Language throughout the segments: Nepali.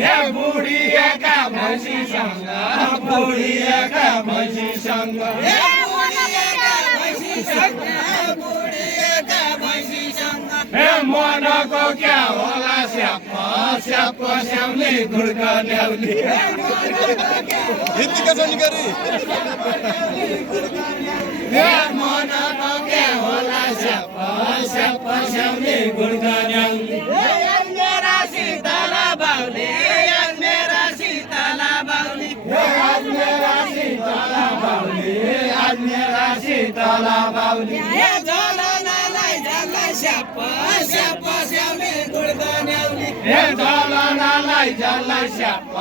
बुढिएका भैँसीसँग बुढिएका भैँसीसँग मनको क्या होला स्याप स्याप स्याउली गुड्क ल्याउली मनको क्या होला स्याप स्याप स्याउली गुड्क ल्याउली मेरा सीताला बाउली मेरा सीताला बाउली आज मेरा शीतला बाउली आज मेरा शीतला बाउली स्याप स्याप स्याउली गुड्क ल्याउली जलनालाई जल्लाई स्याप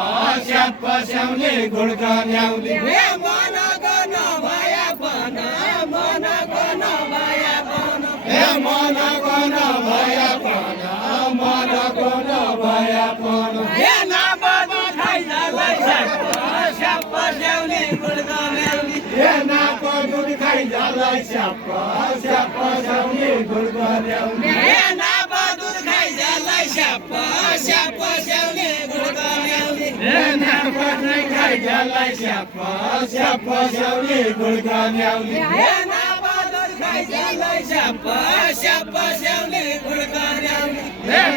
स्याप स्याउली गुड्क ल्याउली मनको नभया पन मनको नभया पन मनको नभया पन मनको नभया पन नापदु खाइजालाई स्याप स्याउली गुड्क ल्याउली नाको दुध खाइ जल्लाई स्याप स्याप स्याउली गुड्क ल्याउली नापदु खाइजालाई स्याप स्याप स्याउली गुड्क ल्याउली नाको दुध खाइ जल्लाई स्याप स्याप स्याउली गुड्क ल्याउली नापदु खाइजालाई स्याप स्याप स्याउली गुड्क ल्याउली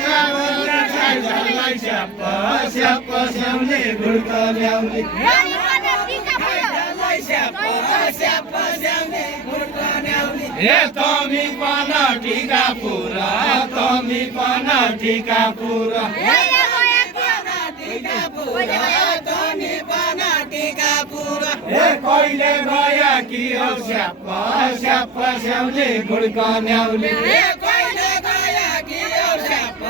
नाको दुध खाइ जल्लाई स्याप स्याप स्याउली गुड्क ल्याउली स्याप स्याप स्याउली गुड्क ल्याउली तमी पन टिका पुरा तमी पन टिका पुरा कहिले गया कि हो स्याप स्याप स्याउली गुड्क ल्याउली कहिले गया कि स्याप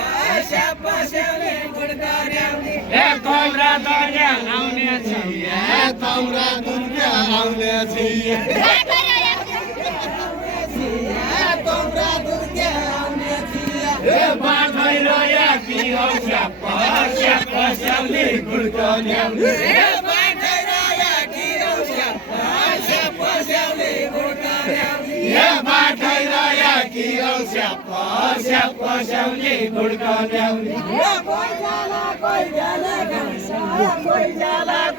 स्याप स्याउली गुड्क ल्याउली कौरा दर्या आउने छिया कौरा दुर्गा आउने छिया बाँधै रया कि हो स्याप स्याप स्याउली गुड्क ल्याउली बाँधै रया कि हो स्याप स्याप स्याउली गुड्क ल्याउली कोइजाला कोइजाला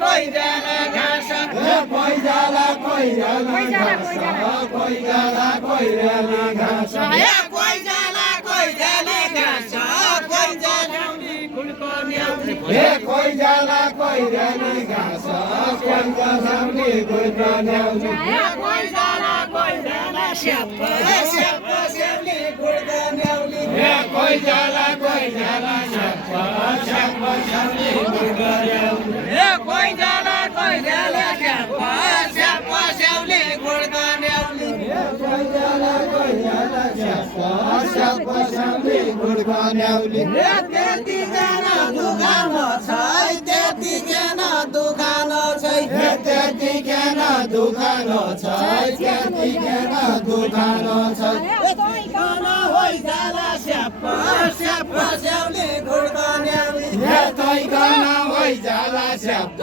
कोइजाला कोइजाला घाँस कोइजाला कोइजाली घाँस कोइजाली गुड्क ल्याउली स्याप स्याप स्याउली गुड्क ल्याउली कोइजाला कोइजाला स्याप स्याप स्याउली गुड्क ल्याउली कोइजाला स्याप स्याप स्याउली गुड्क ल्याउली कोइजाला कोइजाला स्याप स्याप स्याउली गुड्क ल्याउली त्यतिजना दुखान छ त्यतिजना दुखान छ त्यतिखेर दुखान छ त्यतिखेर दुखान छ होइजाला स्याप स्याप स्याउली गुड्क ल्याउली तैकन होइजाला स्याप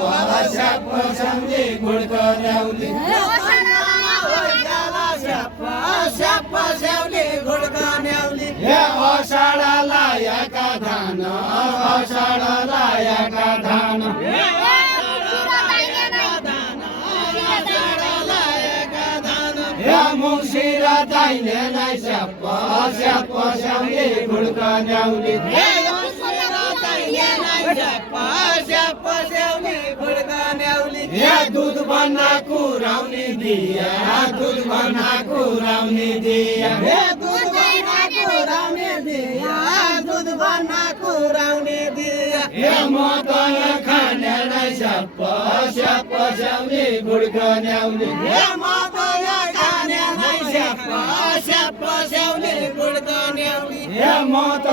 स्याप स्याउली गुड्क ल्याउली होइजाला स्याप स्याप स्याउली गुड्क ल्याउली अषाढ लायका धान अषाढ लायका धान मुसिर दाइनेलाई स्याप स्याप स्याउली गुड्क ल्याउली स्याप स्याउली गुड्क ल्याउली दुध बन्ना कुराउनी दिया दुध बन्ना कुराउनी दिया दुध कुराउने दिया दुध बन्ना कुराउने दिया म त खानेलाई स्याप स्याप स्याउली गुड्क ल्याउली म त खानेलाई स्याप स्याप स्याउली गुड्क ल्याउली म त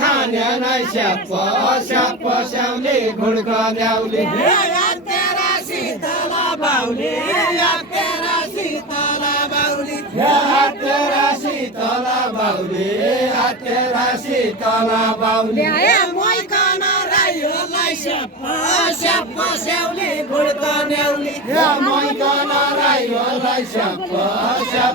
खानेलाई स्याप स्याप स्याउली गुड्क ल्याउली तेरा शीतला बाउली तेरा शीतला बाउली तेरा शीतला बाउली तेरा शीतला बाउली मैकन राईहरूलाई स्याप स्याप स्याउली गुड्क ल्याउली मैकन राईहरूलाई स्याप स्याप